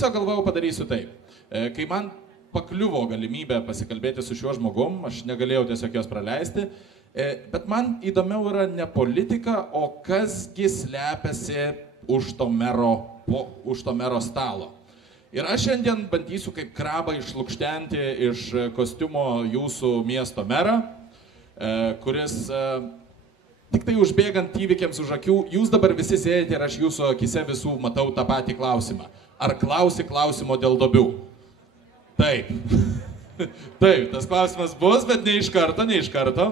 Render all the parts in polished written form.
tiesiog galvojau padarysiu taip. Kai man pakliuvo galimybę pasikalbėti su šiuo žmogum, aš negalėjau tiesiog jos praleisti, bet man įdomiau yra ne politika, o kasgi slepiasi už to mero stalo. Ir aš šiandien bandysiu kaip krabą išlukštenti iš kostiumo jūsų miesto merą, kuris tik tai užbėgant įvykiams už akių, jūs dabar visi sėdite ir aš jūsų akise visų matau tą patį klausimą. Ar klausi klausimo dėl duobių? Taip. Taip, tas klausimas bus, bet ne iš karto.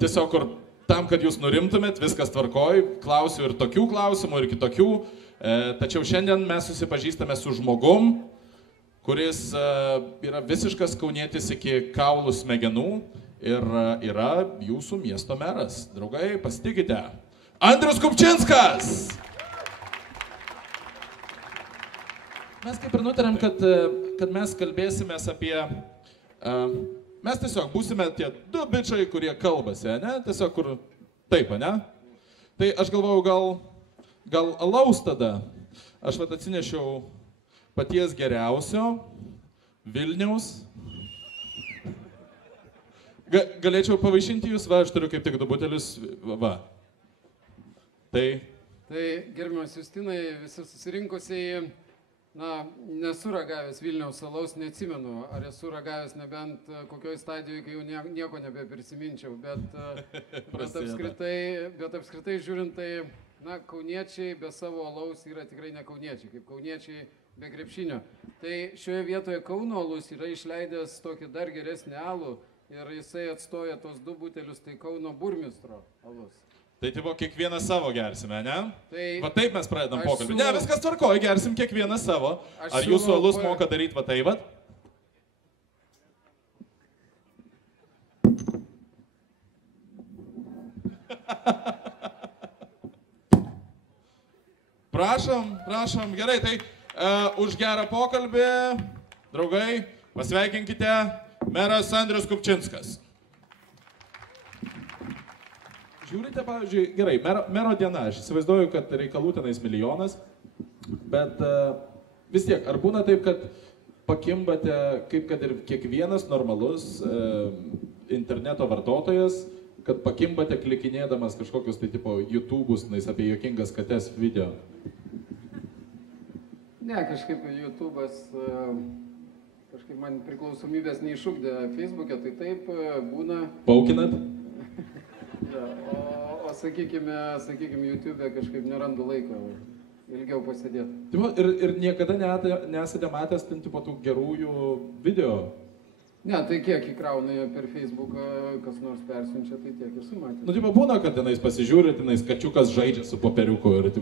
Tiesiog kur tam, kad jūs nurimtumėt, viskas tvarkoj, klausiu ir tokių klausimų, ir kitokių. Tačiau šiandien mes susipažįstame su žmogum, kuris yra visiškas kaunietis iki kaulų smegenų ir yra jūsų miesto meras. Draugai, pasitikite. Andrius Kupčinskas! Mes kaip ir nutarėm, kad mes kalbėsimės apie... Mes tiesiog būsime tie du bičiai, kurie kalbasi, ne? Tiesiog kur taip, ne? Tai aš galvojau, gal alaus tada. Aš atsinešiau paties geriausio Vilniaus. Galėčiau pavaišinti jūs, va, aš turiu kaip tik 2 butelius, va. Tai gerbiamas Justinai, visi susirinkusiai, nesu ragavęs Vilniaus alaus, neatsimenu, ar esu ragavęs nebent kokioj stadijoje, kai jau nieko nebeprisiminčiau, bet apskritai žiūrint, tai kauniečiai be savo alaus yra tikrai ne kauniečiai, kaip kauniečiai be krepšinio. Tai šioje vietoje Kauno alus yra išleidęs tokį dar geresnį alų ir jisai atstoja tos 2 butelius, tai Kauno burmistro alus. Tai tipo kiekvieną savo gersime, ne? Va taip mes pradedam pokalbį. Ne, viskas tvarkoja, gersim kiekvieną savo. Ar jūsų alus moka daryti va taip, va? Prašom, gerai, tai už gerą pokalbį, draugai, pasveikinkite meras Andrius Kupčinskas. Žiūrite, pavyzdžiui, gerai, mero diena, aš įsivaizduoju, kad reikalų tenais milijonas, bet vis tiek, ar būna taip, kad pakimbate, kaip kad ir kiekvienas normalus interneto vartotojas, kad pakimbate klikinėdamas kažkokius tai tipo YouTube'us, apie juokingas kates video? Ne, kažkaip YouTube'as, kažkaip man priklausomybės neišugdė Facebook'e, tai taip būna. Paukinat? O sakykime, YouTube'e kažkaip nerandu laiko ilgiau pasėdėti. Ir niekada nesate matęs ten tipo tų gerųjų video? Ne, tai kiek įkrauna per Facebooką, kas nors persiunčia, tai tiek esu matęs. Būna, kad tenais pasižiūri, tenais kačiukas žaidžia su popieriuku ir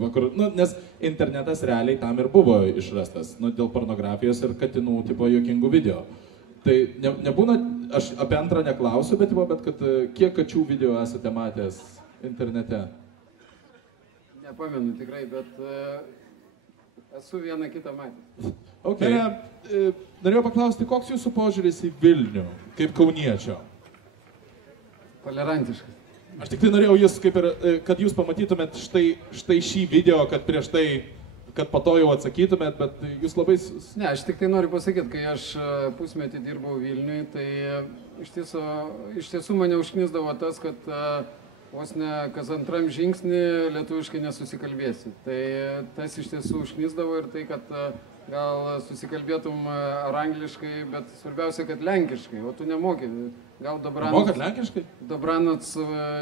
nes internetas realiai tam ir buvo išrastas, dėl pornografijos ir katinų tipo juokingų video. Tai nebūna, aš apie antrą neklausiu, bet kad kiek kačių video esate matęs internete? Nepamenu tikrai, bet esu vieną kitą matęs. Ok. Norėjau paklausti, koks jūsų požiūris į Vilnių, kaip kauniečio? Tolerantiškas. Aš tik tai norėjau jūs, kad jūs pamatytumėt štai šį video, kad prieš tai, kad po to jau atsakytumėt, bet jūs labai... Ne, aš tik tai noriu pasakyti, kai aš pusmetį dirbau Vilniui, tai iš tiesų mane užknisdavo tas, kad vos ne kas antram žingsnį lietuviškai nesusikalbėsi. Tai tas iš tiesų užknisdavo ir tai, kad gal susikalbėtum ar angliškai, bet svarbiausia, kad lenkiškai, o tu nemoki. Gal Mokat lenkiškai? Dobranats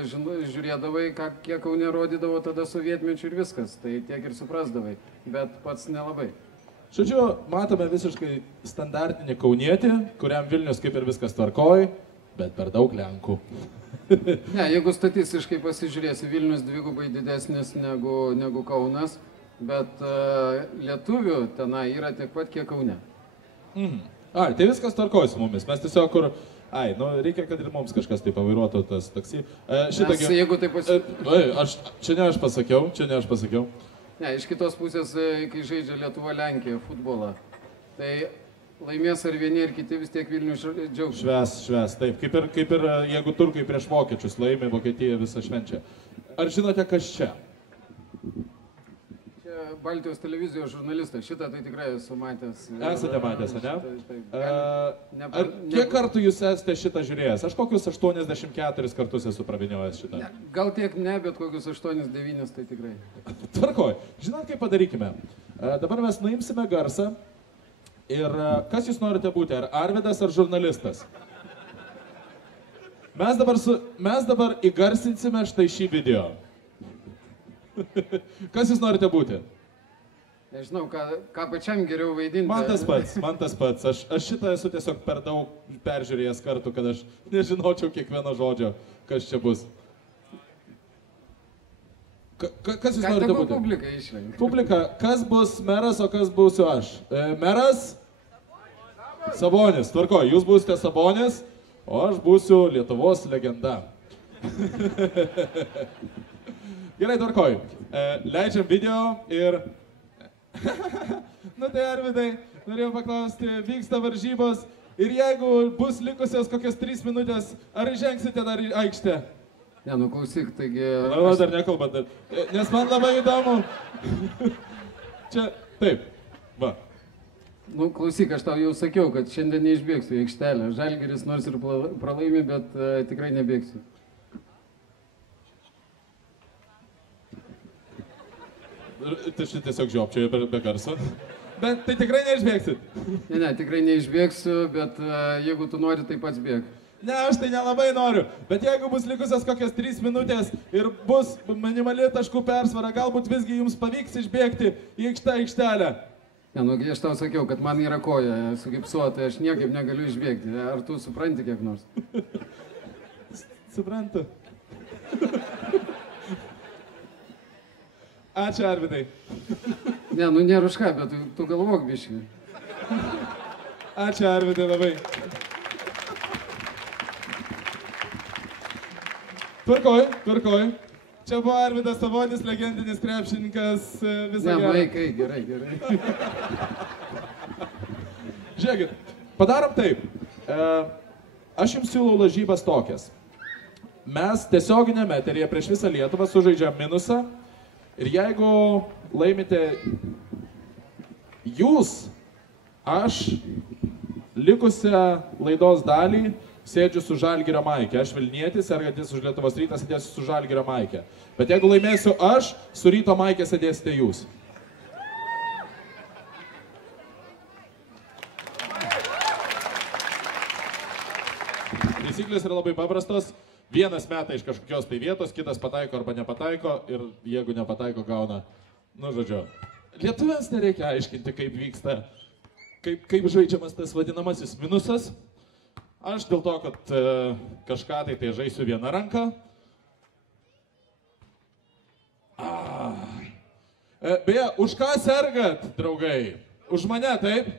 žiūrėdavai, kiek Kaune rodydavo tada sovietmečių ir viskas, tai tiek ir suprasdavai, bet pats nelabai. Žodžiu, matome visiškai standartinį kaunietį, kuriam Vilnius kaip ir viskas tvarkoj, bet per daug lenkų. Ne, jeigu statistiškai pasižiūrėsi, Vilnius dvigubai didesnis negu Kaunas, bet lietuvių tenai yra tiek pat, kiek Kaune. Tai viskas tvarkoj su mumis, mes tiesiog kur... reikia, kad ir mums kažkas tai pavairuotų tas taksi. Jeigu tai Čia ne aš pasakiau. Ne, iš kitos pusės, kai žaidžia Lietuva Lenkija futbolą, tai laimės ar vieni ir kiti vis tiek Vilnių džiaugs. Šves, taip. Kaip ir jeigu turkai prieš vokiečius laimi, Vokietija visą švenčia. Ar žinote, kas čia? Čia Baltijos televizijos žurnalistas, šitą tai tikrai esu matęs. Esate matęs, ne? Taip. Kiek kartų jūs esate šitą žiūrėjęs? Aš kokius 84 kartus esu praviniojęs šitą. Gal tiek ne, bet kokius 8-9 tai tikrai. Tvarkoj. Žinot, kaip padarykime? Dabar mes nuimsime garsą ir kas jūs norite būti? Ar Arvydas, ar žurnalistas? Mes dabar įgarsinsime štai šį video. Kas jūs norite būti? Nežinau, ką pačiam geriau vaidinti. Man tas pats. Aš šitą esu tiesiog per daug peržiūrėjęs kartų, kad aš nežinočiau kiekvieno žodžio, kas čia bus. Kas jūs norite būti? Publika išrenka. Publika, kas bus meras, o kas būsiu aš? Meras? Sabonis. Tvarko, jūs būsite Sabonis, o aš būsiu Lietuvos legenda. Gerai, tvarkoj. Leidžiam video ir... Nu tai Arvydai, norėjau paklausti, vyksta varžybos ir jeigu bus likusios kokias 3 minutės, ar žengsite dar į aikštę? Ne, nu klausyk, taigi... Na, dar nekalbat, nes man labai įdomu. Čia, taip, va. Nu, klausyk, aš tau jau sakiau, kad šiandien neišbėgsiu į aikštelę. Žalgiris nors ir pralaimi, bet tikrai nebėgsiu. Tai štai tiesiog žiopčioju be garso. Bet tai tikrai neišbėgsit? Ne, tikrai neišbėgsiu, bet jeigu tu nori, tai pats bėg. Ne, aš tai nelabai noriu. Bet jeigu bus likusios kokias 3 minutės ir bus minimali taškų persvara, galbūt visgi jums pavyks išbėgti į aikštelę. Ne, nu, aš tau sakiau, kad man yra koja sugipsuota, aš niekaip negaliu išbėgti. Ar tu supranti kiek nors? Suprantu. Ačiū, Arvydai. Ne, nu nėra už ką, bet tu galvok biškį. Ačiū, Arvydai, labai. Tvarkoj. Čia buvo Arvydas Sabonis, legendinis krepšininkas visą gerą. Ne, vaikai, gerai. Žiūrėkit, padarom taip. Aš jums siūlau lažybas tokias. Mes tiesioginėme eteryje prieš visą Lietuvą sužaidžiam minusą. Ir jeigu laimite jūs, aš likusią laidos dalį sėdžiu su Žalgirio maike. Aš Vilnietis, sergantis už Lietuvos Rytą, sėdėsiu su Žalgirio maike. Bet jeigu laimėsiu aš, su Ryto maike sėdėsite jūs. Taisyklės yra labai paprastos. Vienas meta iš kažkokios tai vietos, kitas pataiko arba nepataiko ir jeigu nepataiko gauna, nu žodžiu. Lietuviams nereikia aiškinti, kaip vyksta, kaip žaidžiamas tas vadinamasis minusas. Aš dėl to, kad kažką tai žaisiu vieną ranką. Beje, už ką sergat, draugai? Už mane, taip?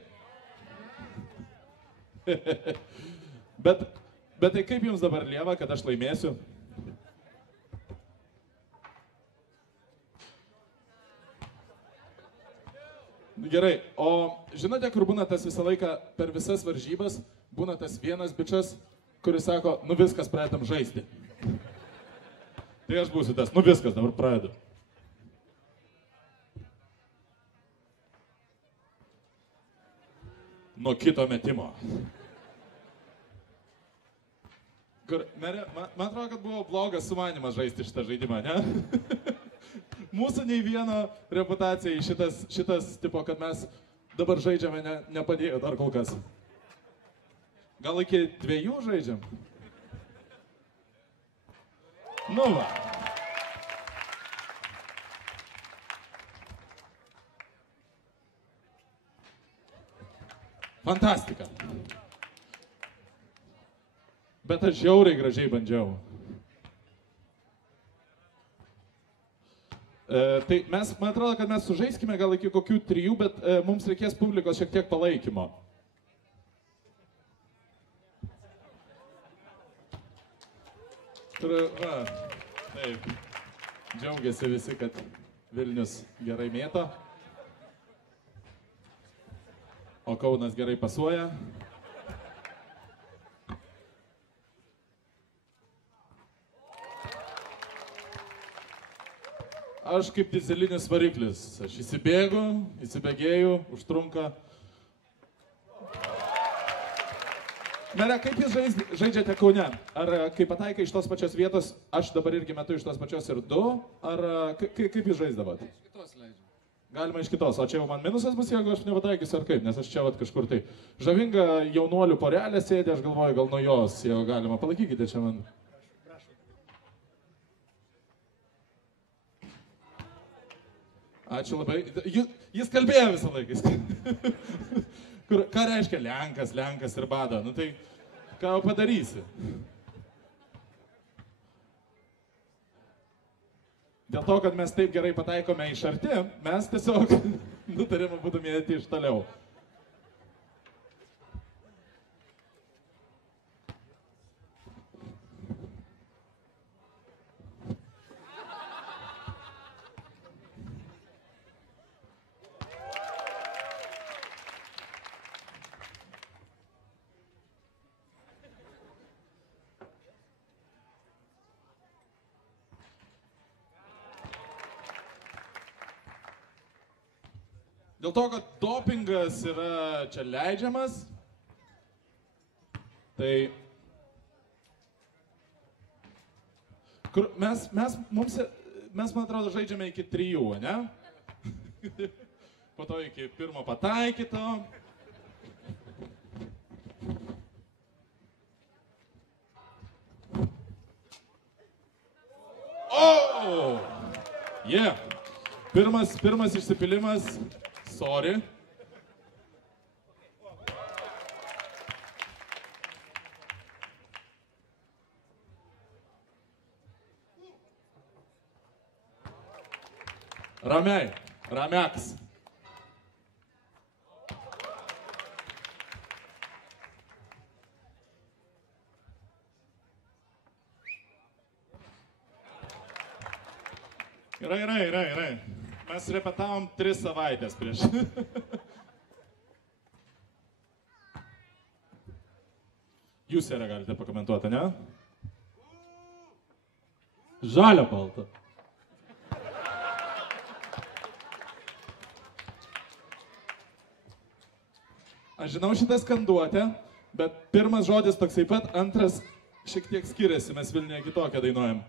Bet tai kaip jums dabar lieva, kad aš laimėsiu? Gerai, o žinote, kur būna tas visą laiką per visas varžybas, būna tas vienas bičas, kuris sako, nu viskas, pradedam žaisti. Tai aš būsiu tas, nu viskas, dabar pradedu. Nuo kito metimo. Man atrodo, kad buvo blogas sumanimas žaisti šitą žaidimą, ne? Mūsų nei vieno reputacijai šitas tipo, kad mes dabar žaidžiame, nepadėjo dar kol kas. Gal iki 2 žaidžiam? Nu va. Fantastika. Bet aš žiauriai gražiai bandžiau. Tai mes, man atrodo, kad mes sužaiskime gal iki kokių 3, bet mums reikės publikos šiek tiek palaikymo. Taip, džiaugiasi visi, kad Vilnius gerai mėto, o Kaunas gerai pasuoja. Aš kaip dizelinis variklis. Aš įsibėgu, įsibėgėju, užtrunka. Mere, kaip jūs žaidžiate Kaune? Ar kai pataikai iš tos pačios vietos, aš dabar irgi metu iš tos pačios ir du? Ar kaip jūs žaisdavote? Iš kitos leidžiu. Galima iš kitos, o čia jau man minusas bus, jeigu aš nepataikysiu ar kaip, nes aš čia vat kažkur tai žavinga jaunuolių porelė sėdė, aš galvoju, gal nuo jos, jeigu galima, palaikykite čia man. Ačiū labai. Jis kalbėjo visą laiką. Ką reiškia Lenkas, Lenkas ir bada? Nu tai, ką jau padarysi? Dėl to, kad mes taip gerai pataikome iš arti, mes tiesiog nutarėme būtumėti iš toliau. Dėl to, kad dopingas yra čia leidžiamas, tai mes, man atrodo, žaidžiame iki 3, ne? Po to iki 1 pataikyto. O! Yeah. Pirmas išsipilimas. Sorry. Ramiai, ramiaks. Gerai. Mes repetavom 3 savaitės prieš. Jūs yra galite pakomentuoti, ne? Žalia balta. Aš žinau šitą skanduotę, bet pirmas žodis toksai pat, antras šiek tiek skiriasi, mes Vilniuje kitokią dainuojam.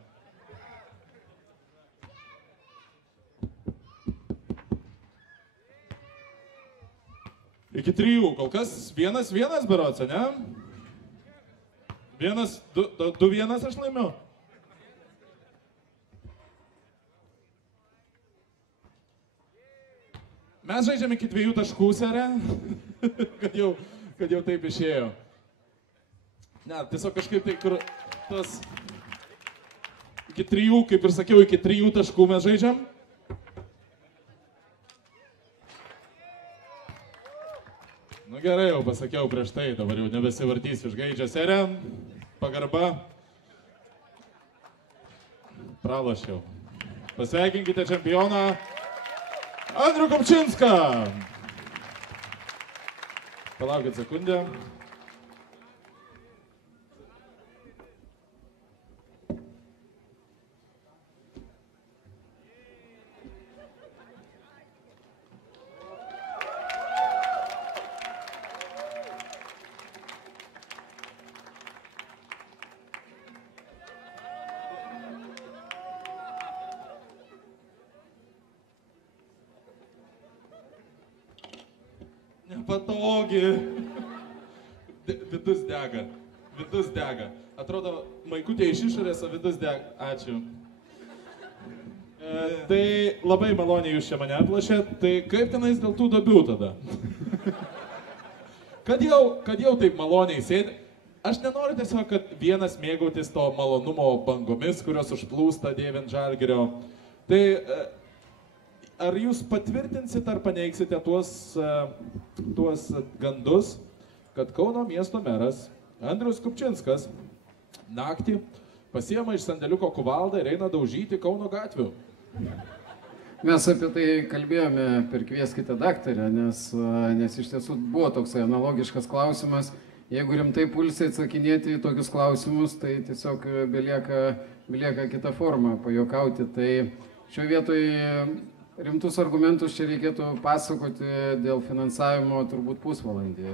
Iki 3, kol kas 1-1 berods, ne? 2-1 aš laimiu. Mes žaidžiame iki 2 taškų, serė, kad jau taip išėjo. Ne, tiesiog kažkaip tai, kur tas iki 3, kaip ir sakiau, iki 3 taškų mes žaidžiam. Nu gerai, jau pasakiau prieš tai, dabar jau nebesivartysiu, išgaidžia serė, pagarba. Pralošiau. Pasveikinkite čempioną Andrių Kupčinską. Palaukit sekundę. Nepatogi. Vidus dega. Atrodo, maikutė iš išorės, o vidus dega. Ačiū. Tai labai maloniai jūs čia mane atplašėt. Tai kaip tenais dėl tų duobių tada? Kad jau taip maloniai sėdi. Aš nenoriu tiesiog, kad vienas mėgautis to malonumo bangomis, kurios užplūsta dėvint Žalgirio. Tai ar jūs patvirtinsit ar paneigsite tuos gandus, kad Kauno miesto meras Andrius Kupčinskas naktį pasiema iš sandėliuko kuvaldą ir eina daužyti Kauno gatvių? Mes apie tai kalbėjome per Kvieskite daktarę, nes iš tiesų buvo toksai analogiškas klausimas. Jeigu rimtai pulsiai atsakinėti į tokius klausimus, tai tiesiog belieka kita forma pajuokauti. Tai šioje vietoje rimtus argumentus čia reikėtų pasakoti dėl finansavimo turbūt pusvalandį.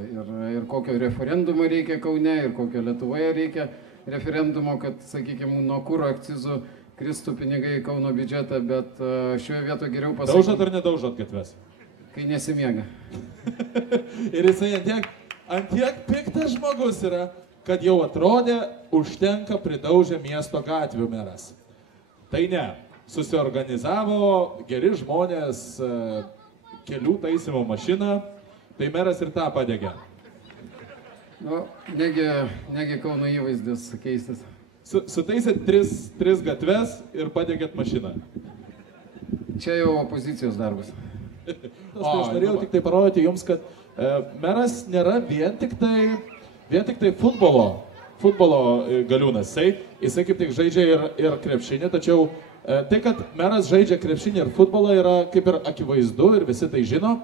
Ir kokio referendumo reikia Kaune, ir kokio Lietuvoje reikia referendumo, kad, sakykime, nuo kuro akcizų kristų pinigai į Kauno biudžetą, bet šioje vietoje geriau pasakyti. Daužot ar nedaužot gatves? Kai nesimiega. Ir jisai ant tiek piktas žmogus yra, kad jau atrodė, užtenka pridaužę miesto gatvių meras. Tai ne, susiorganizavo geri žmonės kelių taisymo mašiną, tai meras ir tą padegė. Nu, negi Kauno įvaizdis keistis. Sutaisėt tris gatves ir padegėt mašiną. Čia jau opozicijos darbas. Aš norėjau tik tai parodyti jums, kad meras nėra vien tik tai futbolo galiūnas. Jisai kaip tik žaidžia ir krepšinį, tačiau tai, kad meras žaidžia krepšinį ir futbolą yra kaip ir akivaizdu ir visi tai žino.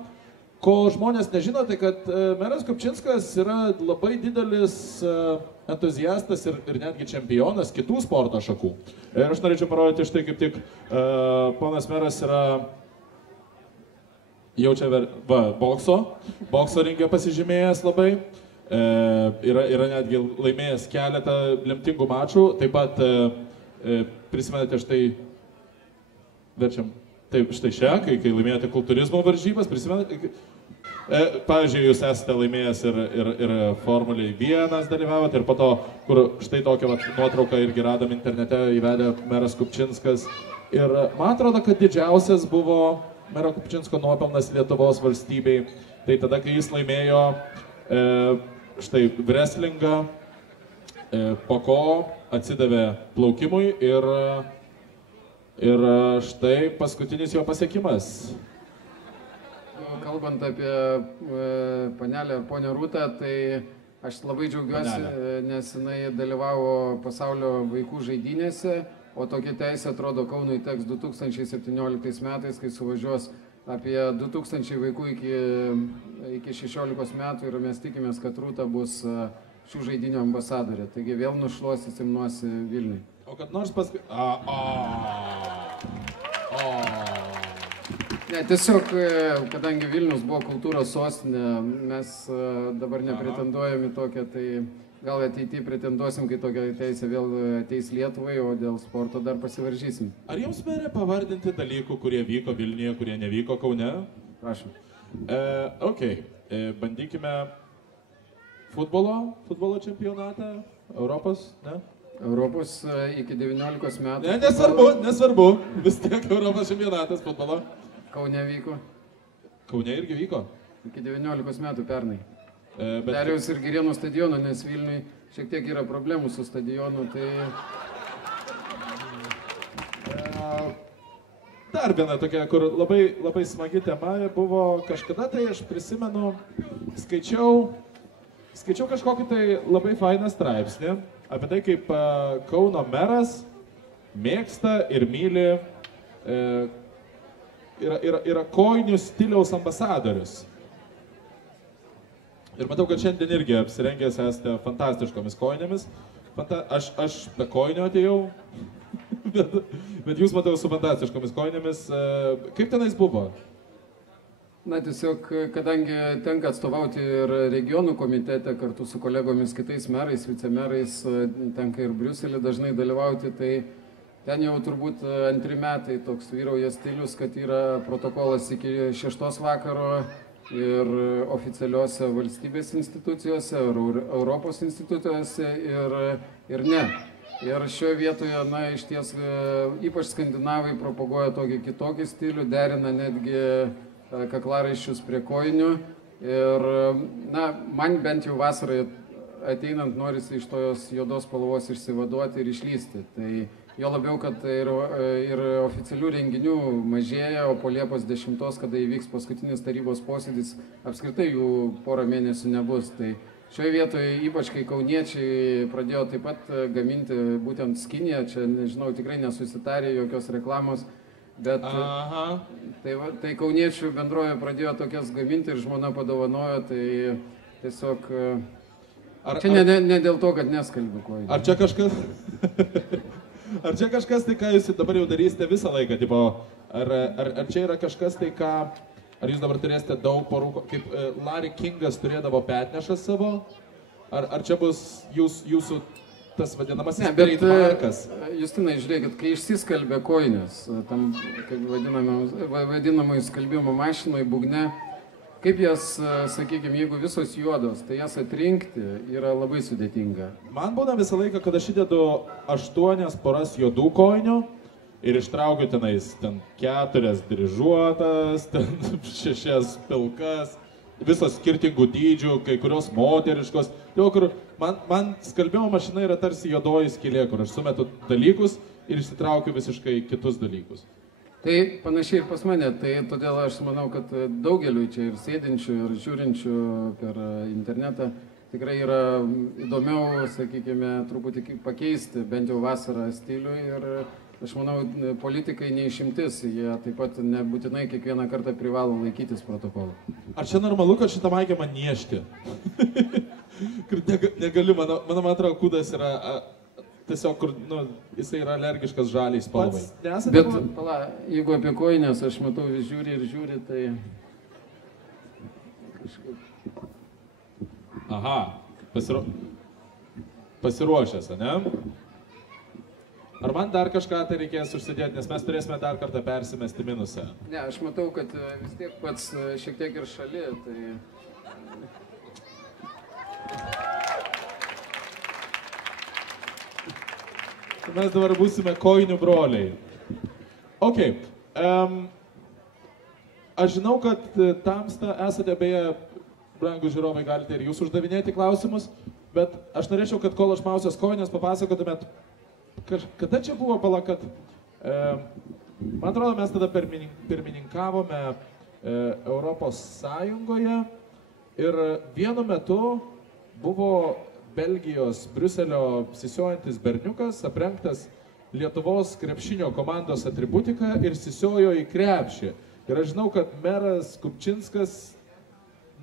Ko žmonės nežino, tai kad meras Kupčinskas yra labai didelis entuziastas ir netgi čempionas kitų sporto šakų. Ir aš norėčiau parodyti štai kaip tik ponas meras yra jaučia bokso ringe pasižymėjęs labai. Yra netgi laimėjęs keletą lemtingų mačų. Taip pat prisimenate štai, verčiam, taip štai šią, kai laimėjote kultūrizmo varžybas, prisimenate, pavyzdžiui, jūs esate laimėjęs ir Formulėj 1 dalyvavote ir po to, kur štai tokią nuotrauką irgi radom internete įvedė meras Kupčinskas. Ir man atrodo, kad didžiausias buvo mero Kupčinsko nuopelnas Lietuvos valstybei. Tai tada, kai jis laimėjo štai wrestlingą, po ko atsidavė plaukimui ir štai paskutinis jo pasiekimas. Kalbant apie panelę ir ponę Rūtą, tai aš labai džiaugiuosi, nes jinai dalyvavo pasaulio vaikų žaidynėse, o tokia teisė atrodo Kaunui teks 2017 metais, kai suvažiuos apie 2000 vaikų iki 16 metų ir mes tikimės, kad Rūta bus šių žaidynių ambasadorė. Taigi vėl nušluosysim nuosi Vilniui. O kad nors Ne, tiesiog, kadangi Vilnius buvo kultūros sostinė, mes dabar nepretenduojam į tokią, tai gal ateityje pretenduosim, kai tokia teisė vėl ateis Lietuvai, o dėl sporto dar pasivaržysim. Ar jums merė pavardinti dalykų, kurie vyko Vilniuje, kurie nevyko Kaune? Prašom. Bandykime futbolo čempionatą, Europos, ne? Europos iki 19 metų. Ne, nesvarbu, vis tiek Europos čempionatas futbolo. Kaune vyko. Kaune irgi vyko? Iki 19 metų pernai. Dariaus ir Girėno stadiono, nes Vilniui šiek tiek yra problemų su stadionu, tai... Dar viena tokia, kur labai smagi tema buvo kažkada, tai aš prisimenu, skaičiau kažkokį tai labai fainą straipsnį apie tai, kaip Kauno meras mėgsta ir myli, yra kojinių stiliaus ambasadorius. Ir matau, kad šiandien irgi apsirengęs esate fantastiškomis kojinėmis. Aš be kojinių atėjau, bet jūs matau su fantastiškomis kojinėmis. Kaip tenais buvo? Na, tiesiog, kadangi tenka atstovauti ir regionų komitete kartu su kolegomis kitais merais, vicemerais, tenka ir Briuselį dažnai dalyvauti, tai ten jau turbūt 2 metai toks vyrauja stilius, kad yra protokolas iki 6 vakaro ir oficialiuose valstybės institucijose, Europos institucijose ir ne. Ir šioje vietoje, na, iš ties, ypač skandinavai propaguoja tokį kitokį stilių, derina netgi kaklaraiščius prie kojinių. Ir, na, man bent jau vasarai ateinant norisi iš tos juodos spalvos išsivaduoti ir išlysti. Tai jo labiau, kad ir oficialių renginių mažėja, o po Liepos 10, kada įvyks paskutinis tarybos posėdis, apskritai jų porą mėnesių nebus. Tai šioje vietoje, ypač kai kauniečiai pradėjo taip pat gaminti būtent skinę, čia, nežinau, tikrai nesusitarė jokios reklamos, bet tai kauniečių bendrovė pradėjo tokias gaminti ir žmona padovanojo, tai tiesiog... Čia ne dėl to, kad neskalbiu kojų. Ar čia kažkas... Ar čia kažkas tai, ką jūs dabar jau darysite visą laiką, tipo, ar čia yra kažkas tai, ką, ar jūs dabar turėsite daug porų, kaip Larry Kingas turėdavo petnešas savo, ar čia bus jūsų tas vadinamasis trademarkas? Justinai, žiūrėkit, kai išsiskalbė kojinės, tam, kaip vadinamai skalbimo mašinoj, būgne, kaip jas, sakykime, jeigu visos juodos, tai jas atrinkti yra labai sudėtinga. Man būna visą laiką, kad aš įdedu 8 poras juodų kojinių ir ištraukiu tenais 4 dryžuotas, 6 pilkas, visos skirtingų dydžių, kai kurios moteriškos. Jau, kur man skalbimo mašina yra tarsi juodoji skylė, kur aš sumetu dalykus ir išsitraukiu visiškai kitus dalykus. Tai panašiai ir pas mane, tai todėl aš manau, kad daugeliui čia ir sėdinčių, ir žiūrinčių per internetą tikrai yra įdomiau, sakykime, truputį pakeisti bent jau vasarą stilių ir aš manau, politikai neišimtis, jie taip pat nebūtinai kiekvieną kartą privalo laikytis protokolą. Ar čia normalu, kad šitą maikę man niešti? Negaliu, man atrodo, kūdas yra tiesiog, kur, jisai yra alergiškas žaliai spalvai. Bet, pala, jeigu apie kojinės aš matau vis žiūri, tai... Aha, pasiruošęs, ne? Ar man dar kažką tai reikės užsidėti, nes mes turėsime dar kartą persimesti minusą? Ne, aš matau, kad vis tiek pats šiek tiek ir šali, tai... Mes dabar būsime kojinių broliai. Ok. Aš žinau, kad tamsta esate, beje, brangų žiūrovai, galite ir jūs uždavinėti klausimus, bet aš norėčiau, kad kol aš mausios kojinės papasakotumėt, kada čia buvo pala, kad, man atrodo, mes tada pirmininkavome Europos Sąjungoje ir vienu metu buvo Belgijos, Briuselio sisiojantis berniukas, aprengtas Lietuvos krepšinio komandos atributiką ir sisiojo į krepšį. Ir aš žinau, kad meras Kupčinskas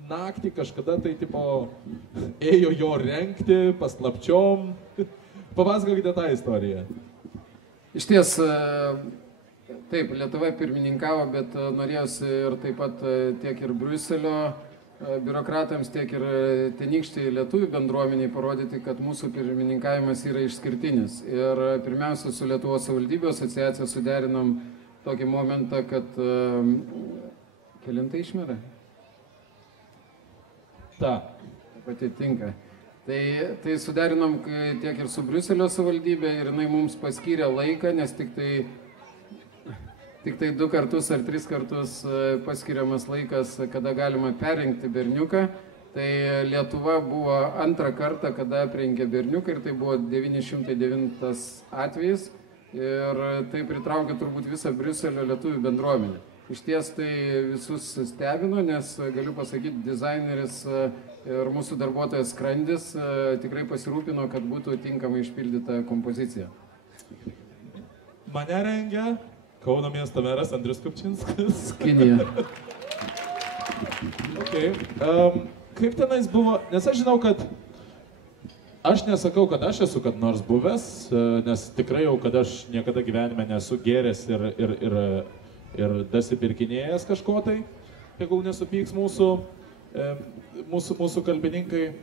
naktį kažkada tai tipo ėjo jo rengti paslapčiom. Papasakokite tą istoriją. Iš ties, taip, Lietuva pirmininkavo, bet norėjosi ir taip pat tiek ir Briuselio biurokratams, tiek ir tenykščiai lietuvių bendruomeniai parodyti, kad mūsų pirmininkavimas yra išskirtinis. Ir pirmiausia, su Lietuvos savivaldybių asociacija suderinom tokį momentą, kad... Kelintą išmerą? Ta. Pati tinka. Tai suderinom tiek ir su Briuselio savivaldybė ir jinai mums paskyrė laiką, nes tik tai 2 kartus ar 3 kartus paskiriamas laikas, kada galima perrinkti berniuką. Tai Lietuva buvo 2 kartą, kada aprengė berniuką ir tai buvo 909 atvejis. Ir tai pritraukė turbūt visą Briuselio lietuvių bendruomenę. Iš ties tai visus stebino, nes galiu pasakyti, dizaineris ir mūsų darbuotojas Skrandis tikrai pasirūpino, kad būtų tinkamai išpildyta kompozicija. Mane rengia Kauno miesto meras Andrius Kupčinskas. Kinija. Okay. Kaip tenais buvo, nes aš žinau, kad aš nesakau, kad aš esu kad nors buvęs, nes tikrai jau, kad aš niekada gyvenime nesu gėręs ir dasipirkinėjęs kažko tai, jeigu nesupyks mūsų kalbininkai.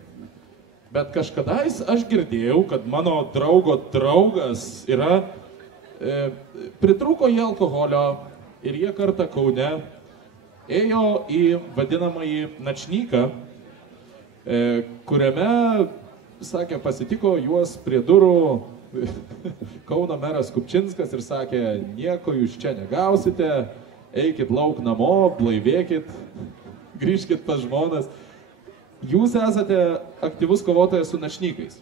Bet kažkadais aš girdėjau, kad mano draugo draugas yra pritrūko į alkoholio ir jie kartą Kaune ėjo į vadinamąjį načnyką, kuriame, sakė, pasitiko juos prie durų Kauno meras Kupčinskas ir sakė, nieko jūs čia negausite, eikit lauk namo, blaivėkit, grįžkit pas žmonas. Jūs esate aktyvus kovotojas su načnykais.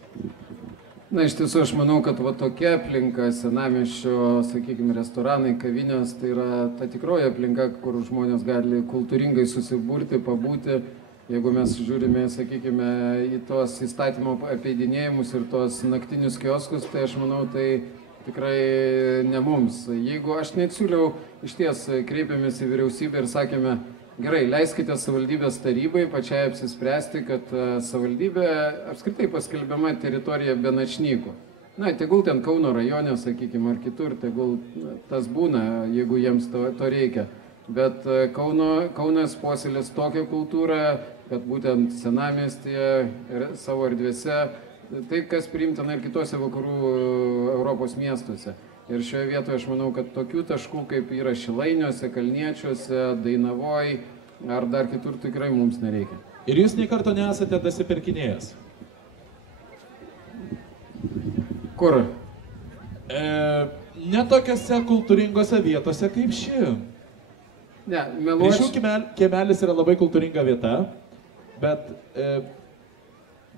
Na, iš tiesų, aš manau, kad va tokia aplinka, senamiesčio, sakykime, restoranai, kavinės, tai yra ta tikroji aplinka, kur žmonės gali kultūringai susiburti, pabūti. Jeigu mes žiūrime, sakykime, į tos įstatymo apeidinėjimus ir tos naktinius kioskus, tai aš manau, tai tikrai ne mums. Jeigu aš net siūliau, iš ties kreipėmės į vyriausybę ir sakėme, gerai, leiskite savivaldybės tarybai pačiai apsispręsti, kad savivaldybė apskritai paskelbiama teritorija be načnykų. Na, tegul ten Kauno rajone, sakykime, ar kitur, tegul tas būna, jeigu jiems to reikia. Bet Kaunas puoselės tokią kultūrą, kad būtent senamiestyje ir savo erdvėse, tai kas priimtina ir kitose vakarų Europos miestuose. Ir šioje vietoje aš manau, kad tokių taškų, kaip yra Šilainiuose, Kalniečiuose, Dainavoj ar dar kitur, tikrai mums nereikia. Ir jūs nei karto nesate dasipirkinėjęs? Kur? Ne tokiose kultūringose vietose kaip ši. Ne, meluočiau. Ryšių kiemelis yra labai kultūringa vieta, bet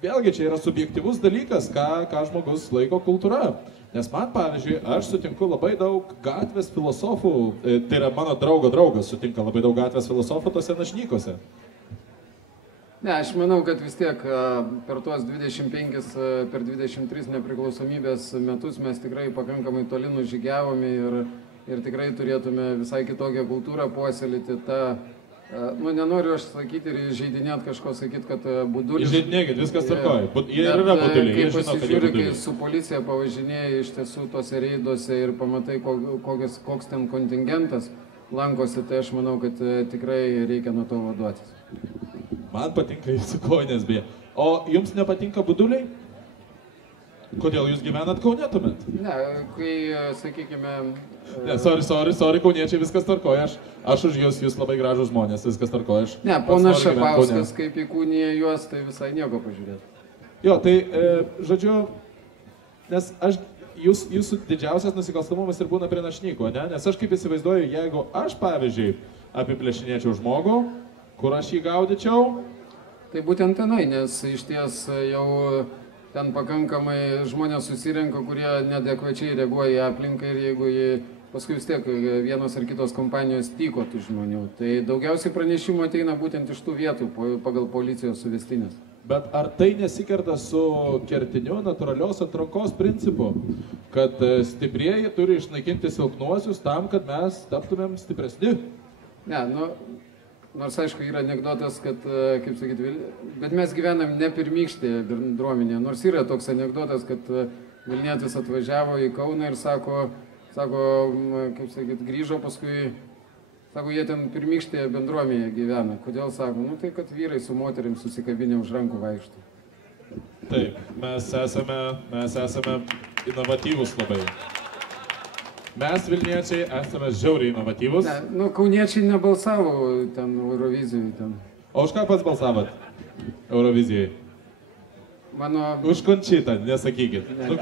vėlgi čia yra subjektyvus dalykas, ką žmogus laiko kultūra. Nes man, pavyzdžiui, aš sutinku labai daug gatvės filosofų, tai yra mano draugas sutinka labai daug gatvės filosofų tose Našnykuose. Ne, aš manau, kad vis tiek per tuos 23 nepriklausomybės metus mes tikrai pakankamai toli nužygiavome ir tikrai turėtume visai kitokią kultūrą puoselėti tą, nenoriu aš sakyti ir įžeidinėti kažko, sakyti, kad budulis... Įžeidinėkit, viskas tvarkoja, jie yra buduliai, jie žino, kad jie pasižiūri, buduliai. kai su policija pavažinėja iš tiesų tose reiduose ir pamatai, koks ten kontingentas lankosi, tai aš manau, kad tikrai reikia nuo to vaduotis. Man patinka jūsų kojinės, beje. O jums nepatinka buduliai? Kodėl jūs gyvenat Kaune tuomet? Ne, kai, sakykime... Ne, sorry, kauniečiai, viskas tvarkoja, aš už jūs labai gražus žmonės, viskas tvarkoja. Ne, ponas Šapauskas, kaip įkūnija juos, tai visai nieko pažiūrėti. Jo, tai, žodžiu, nes jūsų didžiausias nusikalstamumas ir būna prie Našnyko, ne? Nes aš kaip įsivaizduoju, jeigu aš, pavyzdžiui, apiplėšinėčiau žmogų, kur aš jį gaudyčiau? Tai būtent tenai, nes iš ties jau ten pakankamai žmonės susirenka, kurie neadekvačiai reaguoja į aplinką ir jeigu paskui vis tiek vienos ar kitos kompanijos tyko tų žmonių. Tai daugiausiai pranešimų ateina būtent iš tų vietų pagal policijos suvestinės. Bet ar tai nesikerta su kertiniu natūralios atrankos principu, kad stiprieji turi išnaikinti silpnuosius tam, kad mes taptumėm stipresni? Ne, nors aišku yra anekdotas, kad, kaip sakyti, bet mes gyvenam ne pirmykštėje bendruomenėje, nors yra toks anekdotas, kad Vilnietis atvažiavo į Kauną ir sako, kaip sakyti, grįžo paskui, sako, jie ten pirmykštėje bendruomenėje gyvena. Kodėl sako? Nu tai, kad vyrai su moterim susikabinę už rankų vaikšto. Taip, mes esame inovatyvūs labai. Mes, Vilniečiai, esame žiauriai inovatyvūs. Ne, kauniečiai nebalsavo ten Eurovizijai. Ten. O už ką pats balsavot Eurovizijai? Už Končitą, nesakykit. Ne.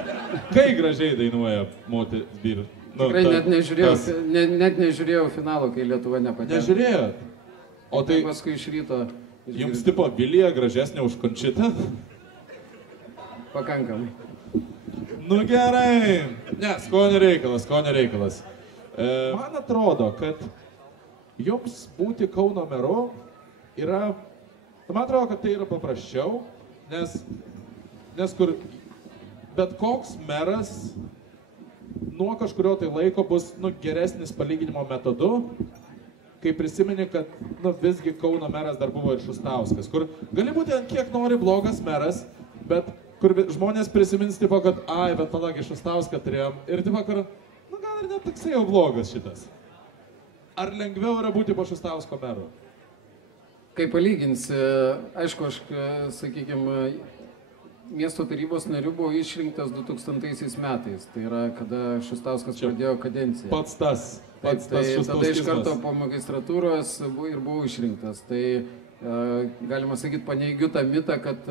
Kai gražiai dainuoja moteris vyras? Tikrai net nežiūrėjau finalo, kai Lietuva nepateko. Nežiūrėjot? O tai paskui iš ryto... Jums tipo Vilija gražesnė už Končitą? Pakankamai. Nu gerai. Ne, skonio reikalas. Man atrodo, kad jums būti Kauno meru yra... Man atrodo, kad tai yra paprasčiau, nes kur bet koks meras nuo kažkurio tai laiko bus geresnis palyginimo metodu, kai prisimeni, kad visgi Kauno meras dar buvo ir Šustauskas, kur gali būti ant kiek nori blogas meras, bet kur žmonės prisimins, tipo, kad bet palagi Šustauską turėjom ir tipo, kur, gal ir net toksai jau blogas šitas. Ar lengviau yra būti po Šustausko meru? Kai palyginsi, aišku, aš, sakykime, miesto tarybos nariu buvo išrinktas 2000 metais, tai yra, kada Šustauskas pradėjo kadenciją. Pats tas Šustauskizmas. Tada iš karto po magistratūros ir buvau išrinktas. Tai galima sakyti, paneigiu tą mitą, kad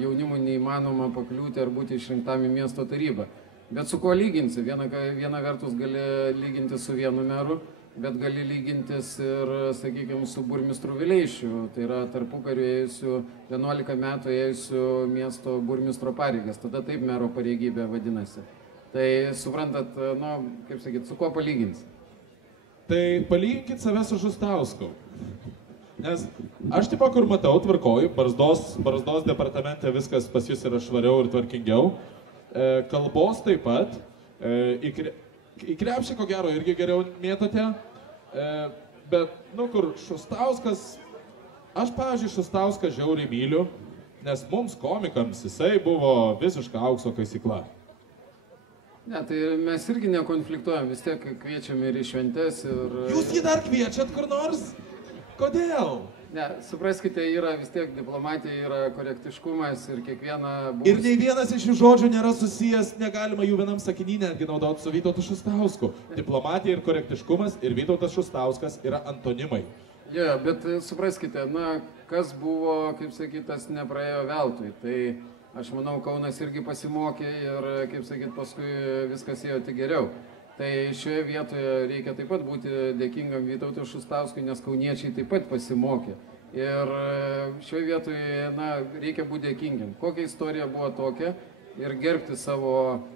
jaunimui neįmanoma pakliūti ar būti išrinktam į miesto tarybą. Bet su kuo lyginsi? Viena vertus gali lyginti su vienu meru, bet gali lygintis ir, sakykime, su burmistru Vileišiu. Tai yra tarpukariu ėjusiu 11 metų ėjusiu miesto burmistro pareigas. Tada taip mero pareigybė vadinasi. Tai suprantat, kaip sakyti, su kuo palyginsi? Tai palyginkit save su Šustausku. Nes aš tipo, kur matau, tvarkoju, barzdos departamente viskas pas jūs yra švariau ir tvarkingiau. Kalbos taip pat. Į krepšį, ko gero, irgi geriau mėtote. Bet, kur Šustauskas, aš, pavyzdžiui, Šustauską žiauriai myliu, nes mums komikams jisai buvo visiška aukso kasykla. Ne, tai mes irgi nekonfliktuojam, vis tiek kviečiam ir į šventes. Jūs jį dar kviečiat kur nors? Kodėl? Ne, supraskite, yra vis tiek diplomatija, yra korektiškumas ir kiekviena... Ir nei vienas iš šių žodžių nėra susijęs, negalima jų vienam sakinį netgi naudoti su Vytautu Šustausku. Diplomatija ir korektiškumas ir Vytautas Šustauskas yra antonimai. Jo, bet supraskite, na, kas buvo, kaip sakyt, tas nepraėjo veltui. Tai aš manau, Kaunas irgi pasimokė ir, kaip sakyt, paskui viskas ėjo tik geriau. Tai šioje vietoje reikia taip pat būti dėkingam Vytautui Šustauskui, nes kauniečiai taip pat pasimokė. Ir šioje vietoje, na, reikia būti dėkingam. Kokia istorija buvo tokia ir gerbti savo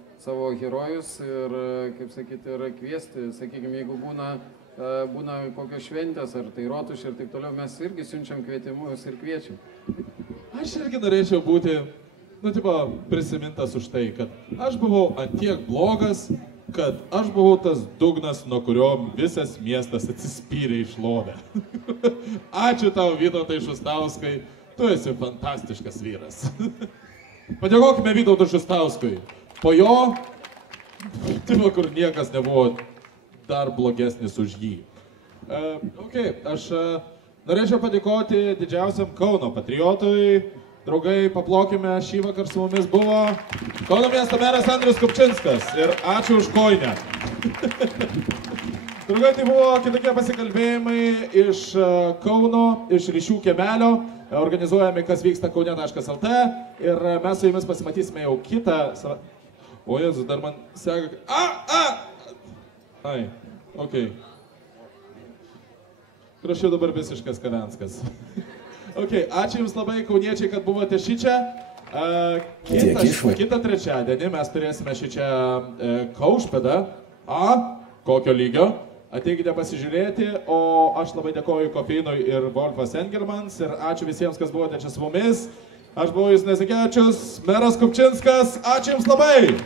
herojus ir, kaip sakyti, ir kviesti, sakykime, jeigu būna kokios šventės ar tai rotušė ir taip toliau, mes irgi siunčiam kvietimus ir kviečiam. Aš irgi norėčiau būti, prisimintas už tai, kad aš buvau antiek blogas, kad aš buvau tas dugnas, nuo kurio visas miestas atsispyrė į šlovę. Ačiū tau, Vytautai Šustauskai, tu esi fantastiškas vyras. Padėkokime Vytautui Šustauskui. Po jo, kur niekas nebuvo dar blogesnis už jį. Aš norėčiau padėkoti didžiausiam Kauno patriotui. Draugai, paplokime, šį vakar su mumis buvo Kauno miesto meras Andrius Kupčinskas ir ačiū už kojinę. Draugai, tai buvo kitokie pasikalbėjimai iš Kauno, iš Ryšių kiemelio, organizuojami kas vyksta kaune.lt ir mes su jumis pasimatysime jau kitą savaitę. O Jėzus, dar man seka... Ai, okei. Prašau dabar visiškas Kavenskas. Ačiū Jums labai, kauniečiai, kad buvote šičia. Kitą trečiadienį mes turėsime šičia Kaušpėdą. Kokio lygio? Ateikite pasižiūrėti, o aš labai dėkoju Kofeinui ir Wolfas Engelmans ir ačiū visiems, kas buvote čia su mumis. Aš buvau Justinas Jakevičius, meras Kupčinskas. Ačiū Jums labai!